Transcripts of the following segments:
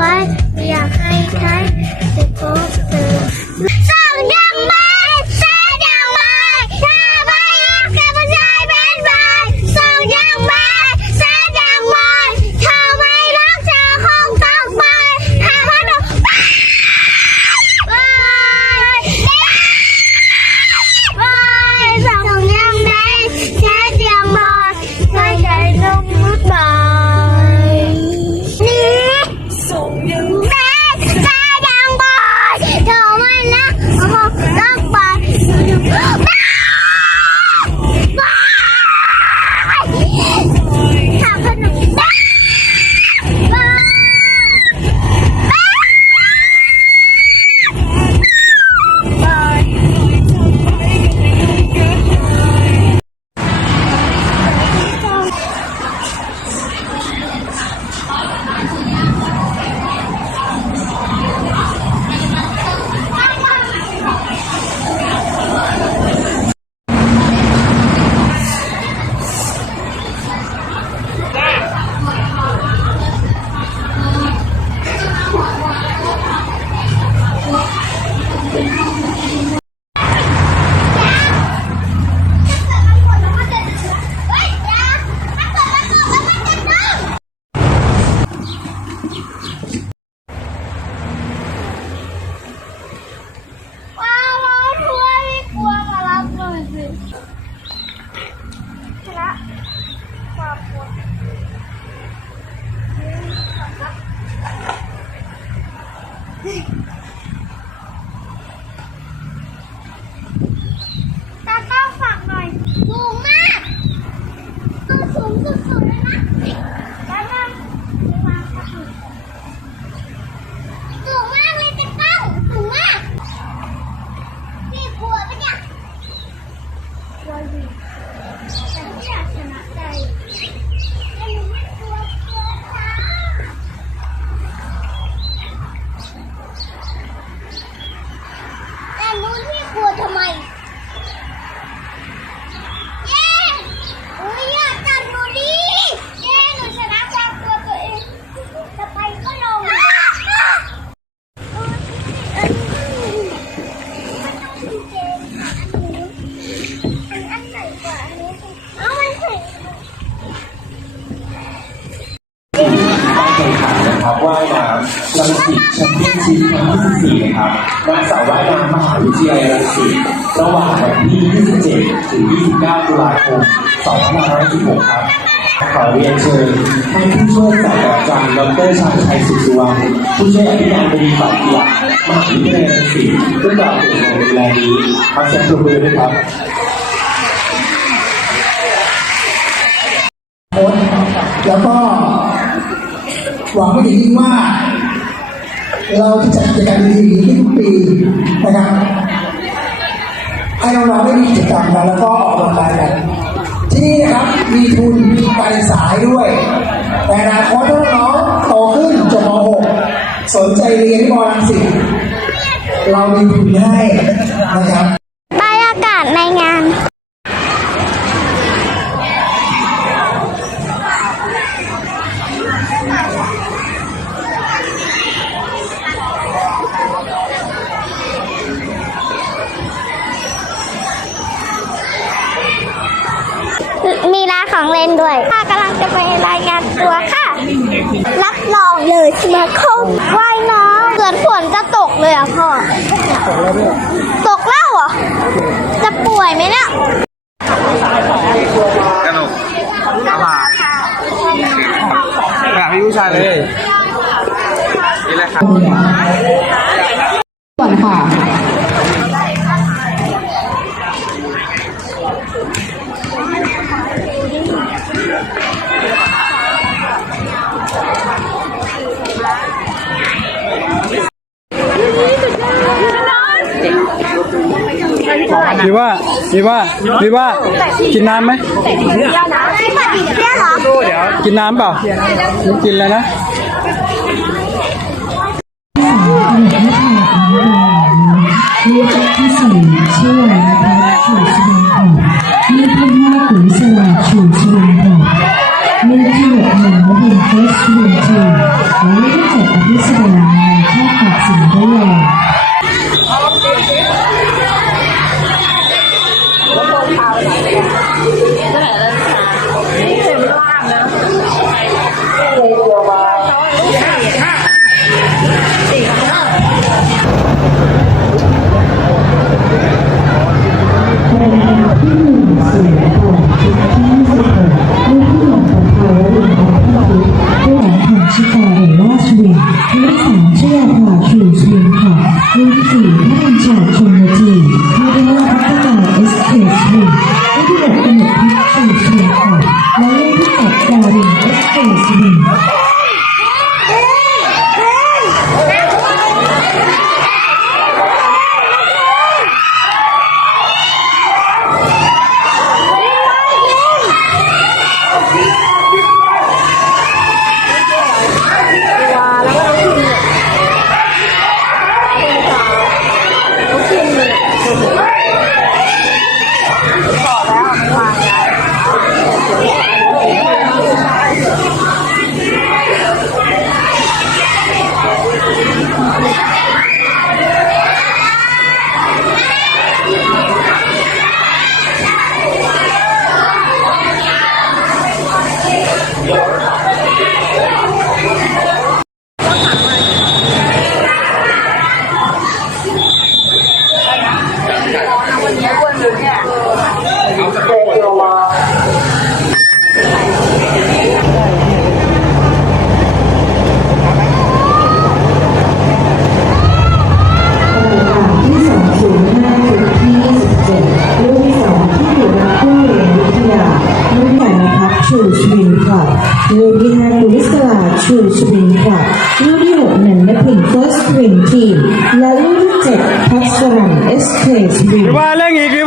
ำไว้ไม่อยากให้ใครได้ อย พี่กลั ที่4ครับนักสาวว่ายน้ำมหาวิทยาลัยรังสิตระหว่างวันที่ 27 ถึง 29 ตุลาคม 2516 ครับ ขอเรียนเชิญให้ผู้ช่วยศาสตราจารย์ดรชาญชัยสุขสุวรรณผู้ช่วยอธิการบดีฝ่ายกีฬามหาวิทยาลัยรังสิตเพื่อกล่าวถึงในเวลานี้ขอเชิญงปรบมือด้วยครับแล้วก็หวังเป็อย่างยิ่งว่า เราจะจัดกิจกรรมดีๆที่ทุกปีนะครับให้น้องๆได้มีกิจกรรมแล้วก็ออกกำลังกายกันที่นี่นะครับมีทุนการศึกษาให้ด้วยแต่อนาคตถ้าน้องๆโตขึ้นจบม .6 สนใจเรียนที่มรังสิตเรามีทุนให้นะครับ เล่นด้วยค่ะกำลังจะไปรายงานตัวค่ะ รับรองเลยสมาคมว่ายน้ำเกิดฝนจะตกเลยอะพ่อ ตกแล้วเหรอ จะป่วยไหมเนี่ยกระหนกตลาดแบบพี่ผู้ชายเลยนี่แหละครับก่อนค่ะ ดีว่าดีว่าดีว่ากินน้ำไหมกินน้ำเปล่าไม่กินเลยนะรู้จักที่สี่ชื่ออะไรนะคะ รันเอ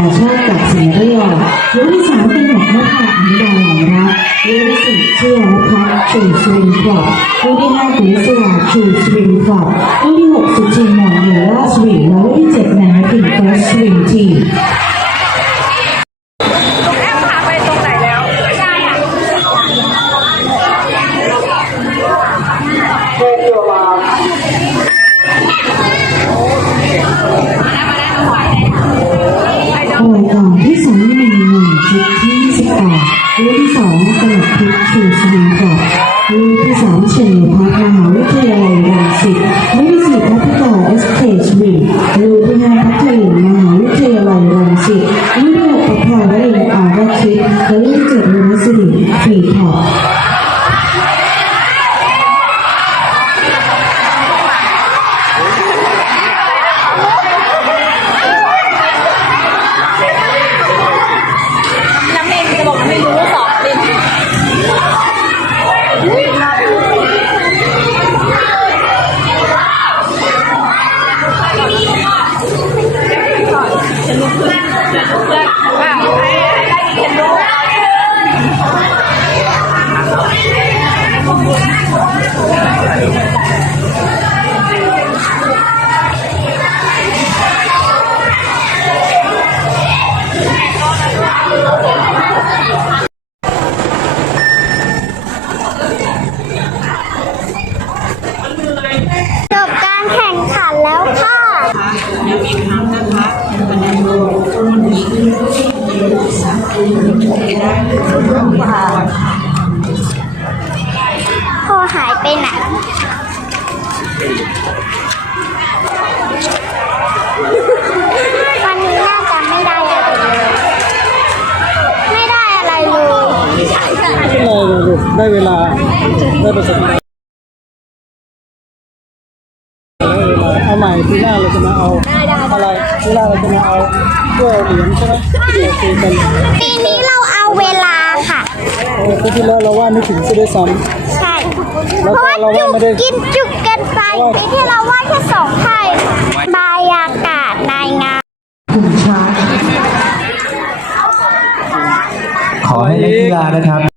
ชอบกับสีเรียองลูกที่สามเป็นหมอกนกค่ะอนุดาหลายรักลูกที่สี่เชื่อนะคะชูสวินคลับลูกที่ห้าถือสว่าชูสวินคลับลูกที่หกสุจินหมองเหนือราสวิงและลูกที่เจ็ดนายพินเฟสสวิงที เฉลิมพัฒมหาวิทยาลัยรังสิตลูกที่สี่พัฒนาเอสเคชวินลู พ่อหายไปไหนวันนี้น่าจะไม่ได้อะไรเลยไม่ได้อะไรเลยเป็นไรลูกได้เวลา ได้ประสบการณ์เอาใหม่ปีหน้าเราจะมาเอาอะไรปีหน้าเราจะมาเอาถ้วยเหรียญใช่ไหมโอเคกัน ปีนี้ เราเอาเวลาค่ะเออปีที่แล้วเราว่าไม่ถึงซะด้วยซ้ำ ใช่เพแล้วราะก็ว่าเราว่าจุกไม่ได้กินจุกเกันไปปีที่เราว่าแค่สองไข่บรรยากาศในงานขุนช้างขอให้นักกีฬานะครับ